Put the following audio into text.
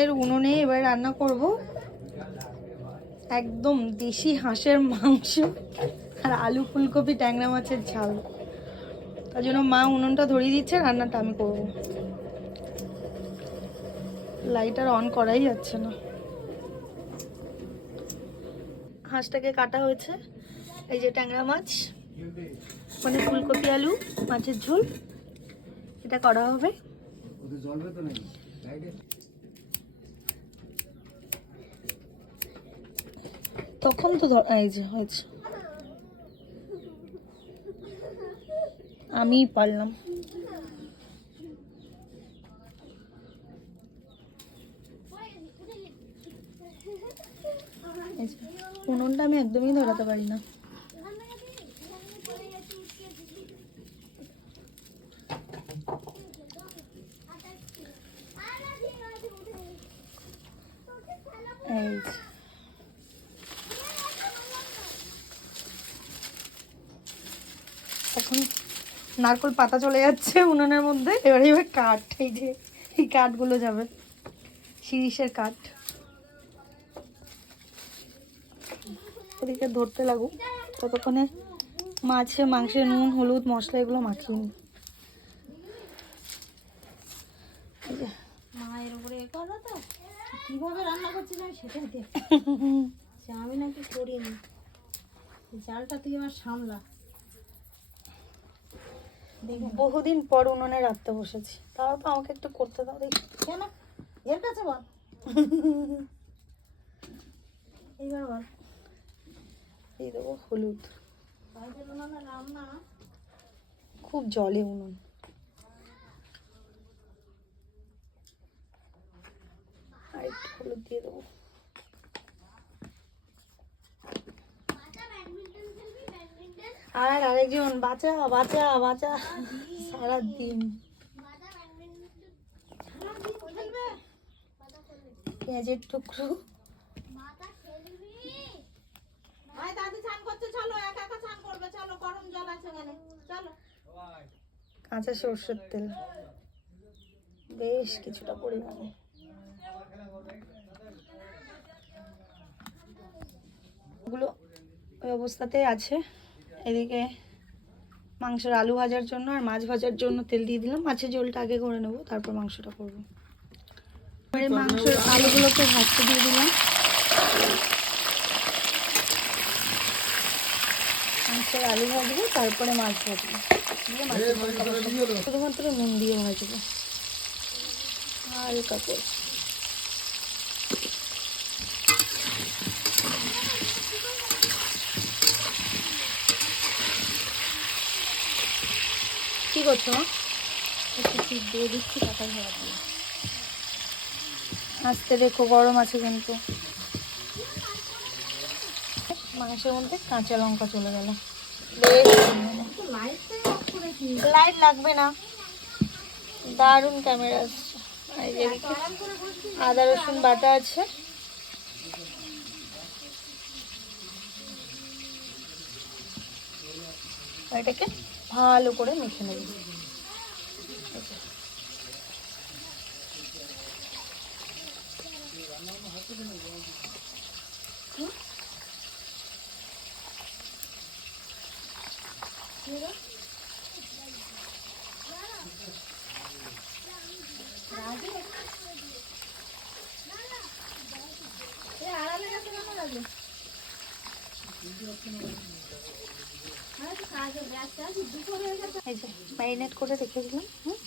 এর উনুনে এবার রান্না করব। একদম দেশি হাঁসের মাংস আর আলু ফুলকপি ট্যাংরা মাছের ঝাল। তার জন্য মা উনুনটা ধরিয়ে দিচ্ছে, রান্নাটা আমি করব। লাইট আর অন করাই যাচ্ছে না। হাঁসটাকে কাটা হয়েছে। এই যে ট্যাংরা মাছ মানে ফুলকপি আলু, মাছের ঝোল, এটা করা হবে। তখন তো এই যে হয়েছে। আমি পারলাম। উনুনটা আমি একদমই ধরাতে পারি না। এই যে। এখন নারকল পাতা চলে যাচ্ছে উনুনের মধ্যে। এবারে এবার কাঠ এই যে এই কাঠগুলো যাবে। শিরিষের কাঠ। ওদিকে ধরতে লাগুক। ততক্ষণে মাছে মাংসে নুন হলুদ মশলা এগুলো মাখিয়ে নিই। মায়ের উপরে এ করো তো। কীভাবে রান্না করছিস আমি সেটাই দেখ আমি নাকি করিনি। জালটা তুই আমার সামলা। বহুদিন পর উনুনে রাখতে বসেছি। তাও তো আমাকে একটু করতে দাও দেখি। কেন? এর কাছে বল। এইবার বল। দিয়ে দেবো হলুদ। খুব জলে উনুন। আর একটু হলুদ দিয়ে দেবো। আর আরেকজন বাঁচা বাঁচা বাঁচা। সারাদিন। পেঁয়াজের টুকরো। কাঁচা সর্ষের তেল। বেশ কিছুটা পরিমাণে। ওগুলো ওই অবস্থাতেই আছে। এদিকে মাংসের আলু ভাজার জন্য আর মাছ ভাজার জন্য তেল দিয়ে দিলাম। মাছের ঝোলটা আগে করে নেব, তারপর মাংসটা করব। এবারে মাংসের আলুগুলোকে ভাজতে দিয়ে দিলাম। মাংসের আলু ভাজবো, তারপরে মাছ ভাজবো। শুধুমাত্র নুন দিয়ে ভাজবো। হালকা করে কি করছ? মা একটু ঠিক দিয়ে দিচ্ছি কাটা ধরা দিয়ে। আস্তে রেখো গরম আছে কিন্তু। মাংসের মধ্যে কাঁচা লঙ্কা চলে গেল। লাইট লাগবে না। দারুণ ক্যামেরা আসছে। আদা, রসুন বাটা আছে। এটাকে ভালো করে মেখে নেব। আড়ালে গেছে কেন দাদু ম্যারিনেট করে রেখে দিলাম হুম?